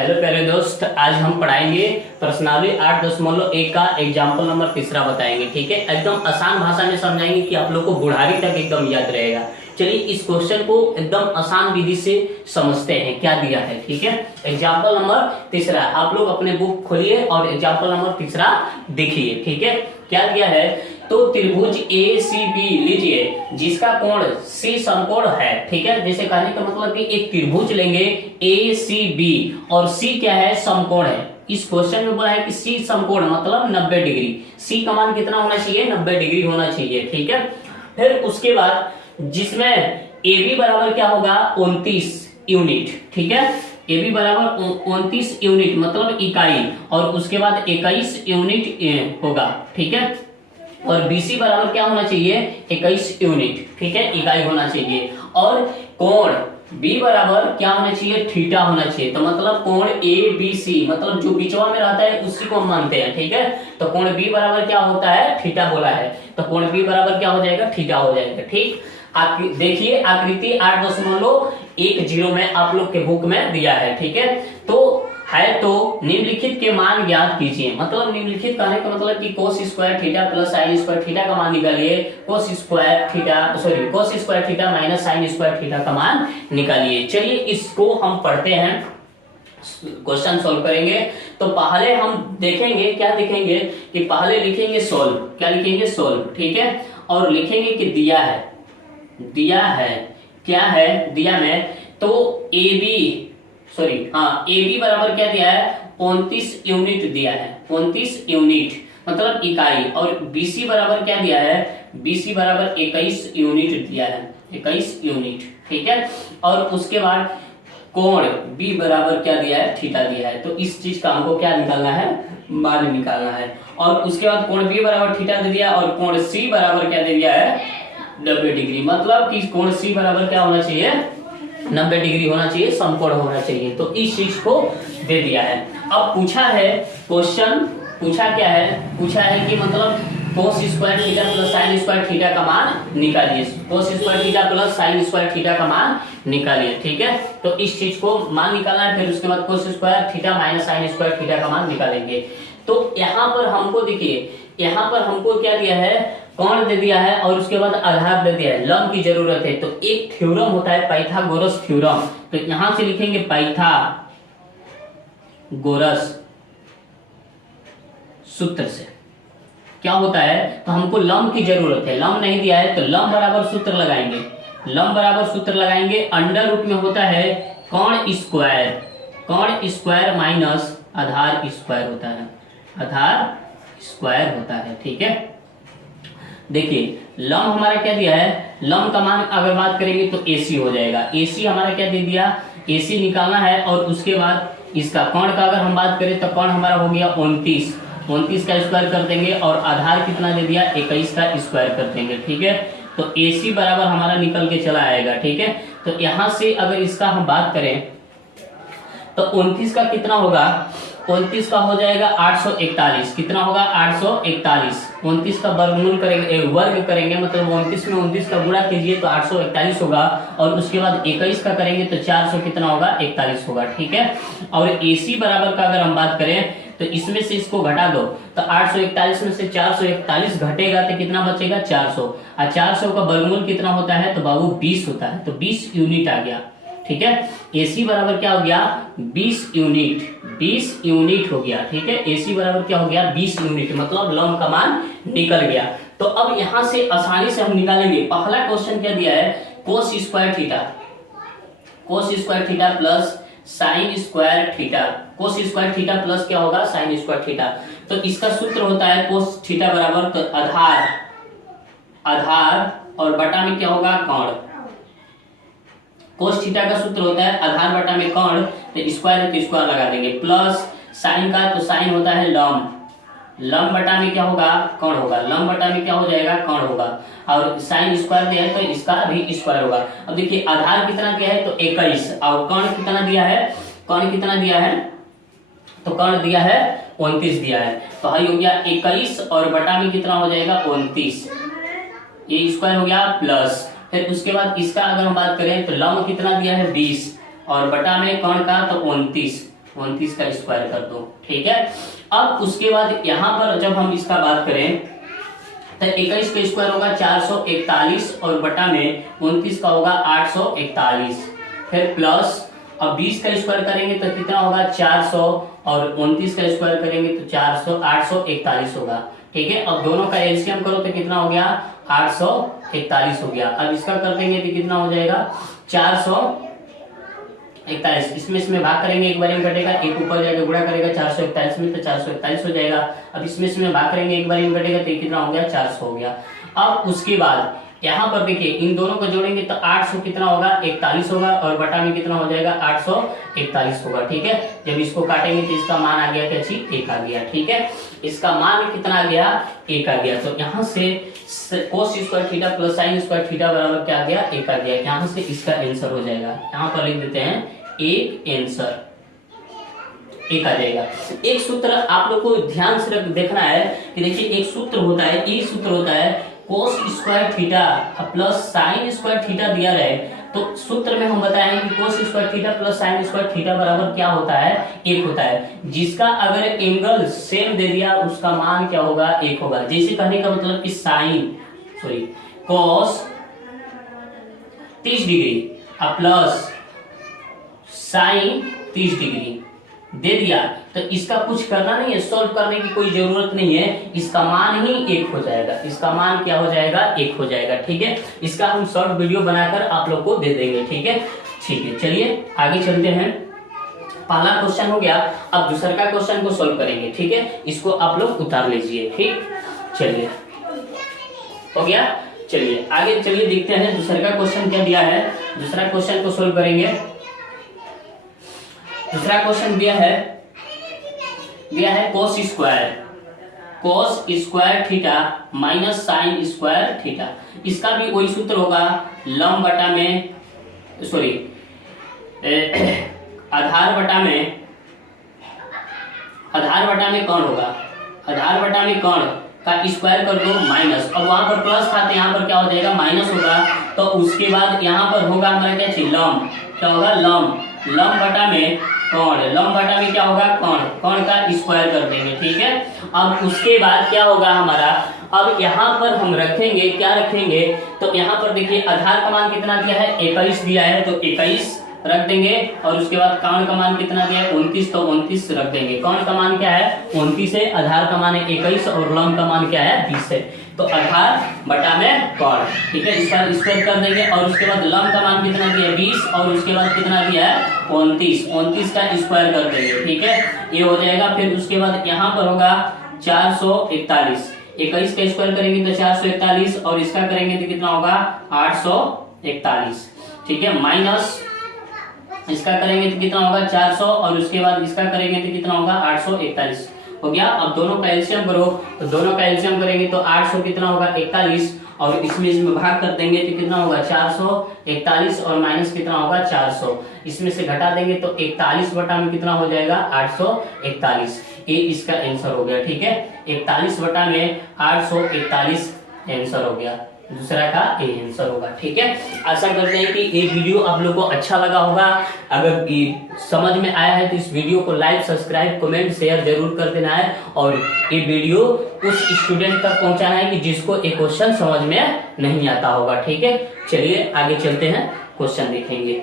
Hello प्यारे दोस्त, आज हम पढ़ाएंगे प्रश्नावली 8.1 का एग्जाम्पल नंबर तीसरा बताएंगे। ठीक है, एकदम आसान भाषा में समझाएंगे कि आप लोग को बुढ़ारी तक एकदम याद रहेगा। चलिए इस क्वेश्चन को एकदम आसान विधि से समझते हैं क्या दिया है। ठीक है, एग्जाम्पल नंबर तीसरा आप लोग अपने बुक खोलिए और एग्जाम्पल नंबर तीसरा देखिए। ठीक है, क्या दिया है तो त्रिभुज ACB लीजिए जिसका कोण C समकोण है। ठीक है, जैसे कहने का मतलब कि एक त्रिभुज लेंगे ACB और C क्या है, समकोण है। इस क्वेश्चन में बोला है कि C समकोण मतलब 90 डिग्री। C का मान कितना होना चाहिए, 90 डिग्री होना चाहिए। ठीक है, फिर उसके बाद जिसमें AB बराबर क्या होगा, 29 यूनिट। ठीक है, AB बराबर 29 यूनिट मतलब इकाई, और उसके बाद 21 यूनिट होगा। ठीक है, और BC बराबर क्या होना चाहिए, 21 यूनिट। ठीक है, इकाई होना चाहिए। और कोण B बराबर क्या होना चाहिए, थीटा होना चाहिए। तो मतलब कोण ABC मतलब जो बीचवा में रहता है उसी को हम मानते हैं। ठीक है, तो कोण B बराबर क्या होता है, थीटा बोला है, तो कोण B बराबर क्या हो जाएगा, थीटा हो जाएगा। ठीक, देखिए आकृति 8.10 में आप लोग के बुक में दिया है। ठीक है, तो निम्नलिखित के मान ज्ञात कीजिए। मतलब निम्नलिखित कहने का मतलब कि cos square theta plus sine square theta का मान निकालिए। Cos square theta minus sine square theta का मान निकालिए। चलिए इसको हम पढ़ते हैं, क्वेश्चन सॉल्व करेंगे। तो पहले हम देखेंगे, क्या देखेंगे कि पहले लिखेंगे सोल्व। क्या लिखेंगे, सोल्व। ठीक है, और लिखेंगे कि दिया है क्या है, दिया में तो AB बराबर क्या दिया है, 29 यूनिट दिया है। 29 यूनिट मतलब इकाई। और BC बराबर क्या दिया है, BC बराबर 21 यूनिट दिया है, 21 यूनिट। ठीक है, और उसके बाद कोण B बराबर क्या दिया है, थीटा दिया है। तो इस चीज का हमको क्या निकालना है, मान निकालना है। और उसके बाद कोण B बराबर थीटा दे दिया, और कोण C बराबर क्या दे दिया है, 90 डिग्री। मतलब कि कोण C बराबर क्या होना चाहिए, 90 डिग्री होना चाहिए, समकोण होना चाहिए। तो इस चीज को दे दिया है। अब पूछा है क्वेश्चन, पूछा है कि मतलब cos square theta plus sine square theta का मान निकालिए। Cos square theta plus sine square theta का मान निकालिए। ठीक है, तो इस चीज को मान निकालना है। फिर उसके बाद cos square theta minus sine square theta का मान निकालेंगे। तो यहाँ पर हमको देखिए, यहाँ पर हमको क्या दिया है, कोण दे दिया है, और उसके बाद आधार दे दिया है, लंब की जरूरत है। तो एक थ्योरम होता है पाइथागोरस थ्योरम। तो यहां से लिखेंगे पाइथागोरस सूत्र से क्या होता है, तो हमको लंब की जरूरत है, लंब नहीं दिया है तो लंब बराबर सूत्र लगाएंगे। अंडर रूट में होता है कोण स्क्वायर माइनस आधार स्क्वायर होता है। ठीक है, देखिए लंब हमारा क्या दिया है, लंब का मान अगर बात करेंगे तो AC हो जाएगा। AC हमारा क्या दे दिया, AC निकालना है। और उसके बाद इसका कोण का अगर हम बात करें तो कोण हमारा हो गया 29 का स्क्वायर कर देंगे, और आधार कितना दे दिया, 21 का स्क्वायर कर देंगे। ठीक है, तो AC बराबर हमारा निकल के चला आएगा। ठीक है, तो यहां से अगर इसका हम बात करें तो 29 का कितना होगा, 29 का हो जाएगा 841। कितना होगा, 841। 29 का वर्ग करेंगे मतलब 29 में 29 का गुणा कीजिए तो 841 होगा। और उसके बाद 21 का करेंगे तो 400 कितना होगा, 41 होगा। ठीक है, और AC बराबर का अगर हम बात करें तो इसमें से इसको घटा दो, तो 841 में से 441 घटेगा तो कितना बचेगा, 400। और 400 का वर्गमूल कितना होता है, तो बाबू 20 होता है, तो 20 यूनिट आ गया। ठीक है, AC बराबर क्या हो गया, 20 यूनिट हो गया। ठीक है, AC बराबर क्या हो गया, 20 यूनिट मतलब लंब का मान निकल गया। तो अब यहां से आसानी से हम निकालेंगे। पहला क्वेश्चन क्या दिया है, cos square theta plus sine square theta. Cos square theta plus क्या होगा, साइन स्क्वायर थीटा। तो इसका सूत्र होता है कोस थीटा बराबर तो आधार और बटा में क्या होगा, कोण। कोस थीटा का सूत्र होता है आधार बटा में कोण, तो स्क्वायर है तो स्क्वायर लगा देंगे, प्लस साइन का तो साइन होता है लंब बटा में क्या होगा, कोण होगा। लंब बटा में क्या हो जाएगा, कोण होगा। और साइन स्क्वायर दिया है तो इसका भी स्क्वायर होगा। अब देखिए आधार कितना दिया है, तो 21, और कोण कितना दिया है, तो कोण दिया है 29 दिया है। तो हाई हो गया 21 और बटा में कितना हो जाएगा, 29, ये स्क्वायर हो गया प्लस। फिर उसके बाद इसका अगर हम बात करें तो लंब कितना दिया है, 20, और बटा में कोण का तो 29, 29 का स्क्वायर कर दो, ठीक है। अब उसके बाद यहाँ पर जब हम इसका बात करें तो 21 का स्क्वायर होगा 441 और बटा में 29 का होगा 841, फिर प्लस अब 20 का स्क्वायर करेंगे तो कितना होगा 400 और 29 का स्क्वायर करेंगे तो 400 841 होगा, ठीक है। अब दोनों का एलसीएम करो तो कितना हो गया 841 हो गया। अब इसका कर देंगे तो कितना हो जाएगा 441, इसमें भाग करेंगे एक बार में घटेगा, एक ऊपर जाएगा गुणा करेगा 441 में तो 441 हो जाएगा। अब इसमें भाग करेंगे एक बार में घटेगा तो कितना हो गया 400 हो गया। अब उसके बाद यहाँ पर देखिए इन दोनों को जोड़ेंगे तो 800 कितना होगा 41 होगा और बटा में कितना हो जाएगा 841 होगा, ठीक है। जब इसको काटेंगे तो इसका मान आ गया क्या जी 1 आ गया, ठीक है। इसका मान कितना आ गया 1 आ गया। तो यहाँ से cos square theta plus sine square theta बराबर क्या आ गया 1 आ गया। यहाँ से इसका आंसर हो जाएगा, यहाँ पर लिख देते हैं एक आंसर 1 आ जाएगा। एक सूत्र आप लोग को ध्यान से देखना है कि देखिए एक सूत्र होता है, ये सूत्र होता है cos square theta plus sine square theta दिया रहे तो सूत्र में हम बताएंगे कि cos square theta plus sine square theta बराबर क्या होता है 1 होता है। जिसका अगर एंगल सेम दे दिया उसका मान क्या होगा 1 होगा। जैसे कहने का मतलब कि कोस 30 डिग्री प्लस साइन 30 डिग्री दे दिया तो इसका कुछ करना नहीं है, सॉल्व करने की कोई जरूरत नहीं है, इसका मान ही 1 हो जाएगा। इसका मान क्या हो जाएगा 1 हो जाएगा, ठीक है। इसका हम शॉर्ट वीडियो बनाकर आप लोग को दे देंगे, ठीक है। ठीक है, चलिए आगे चलते हैं। पहला क्वेश्चन हो गया, अब दूसरा का क्वेश्चन को सॉल्व करेंगे, ठीक है। इसको आप लोग उतार लीजिए, ठीक। चलिए हो गया, चलिए आगे चलिए देखते हैं दूसरा का क्वेश्चन क्या दिया है। दूसरा क्वेश्चन को सॉल्व करेंगे। दूसरा क्वेश्चन दिया है cos square theta minus sine square theta. इसका भी वही सूत्र होगा लंब बटा में आधार बटा में कौन होगा, आधार बटा में कौन का स्क्वायर कर दो माइनस। अब वहां पर प्लस था तो यहाँ पर क्या हो जाएगा माइनस होगा। तो उसके बाद यहाँ पर होगा हमारा क्या चाहिए लंब, क्या होगा लंब बटा में कौन, लंब बटा में क्या होगा कौन का स्क्वायर कर देंगे, ठीक है। अब उसके बाद क्या होगा हमारा, अब यहाँ पर हम रखेंगे क्या रखेंगे तो यहाँ पर देखिए आधार का मान कितना दिया है 21 दिया है तो 21 रख देंगे और उसके बाद कौन का मान कितना दिया है 29 तो 29 रख देंगे। कौन का मान क्या है 29 है, आधार का मान है 21 और लंब का मान क्या है 20 है। तो आधार बटा में कौन, ठीक है, इसका स्क्वायर कर देंगे और उसके बाद लंब का मान कितना दिया है 20 और उसके बाद कितना दिया है 29 का स्क्वायर कर देंगे, ठीक है। ये हो जाएगा। फिर उसके बाद यहाँ पर होगा 441, 21 का स्क्वायर करेंगे तो 441 और इसका करेंगे तो कितना होगा 841, ठीक है। माइनस इसका करेंगे तो कितना होगा 400 और उसके बाद इसका करेंगे तो कितना होगा 841 हो गया। अब दोनों का एलसीएम करो तो दोनों का एलसीएम करेंगे तो 800 कितना होगा 41 और इसमें भाग कर देंगे तो कितना होगा 441 और माइनस कितना होगा 400, इसमें से घटा देंगे तो 41 बटा में कितना हो जाएगा 841। ये इसका आंसर हो गया, ठीक है। 41 बटा में 841 आंसर हो गया, दूसरा का ए आंसर होगा, ठीक है। आशा करते हैं कि ये वीडियो आप लोग को अच्छा लगा होगा। अगर समझ में आया है तो इस वीडियो को लाइक सब्सक्राइब कमेंट शेयर जरूर कर देना है और ये वीडियो उस स्टूडेंट तक पहुंचाना है कि जिसको एक क्वेश्चन समझ में नहीं आता होगा, ठीक है। चलिए आगे चलते हैं, क्वेश्चन देखेंगे।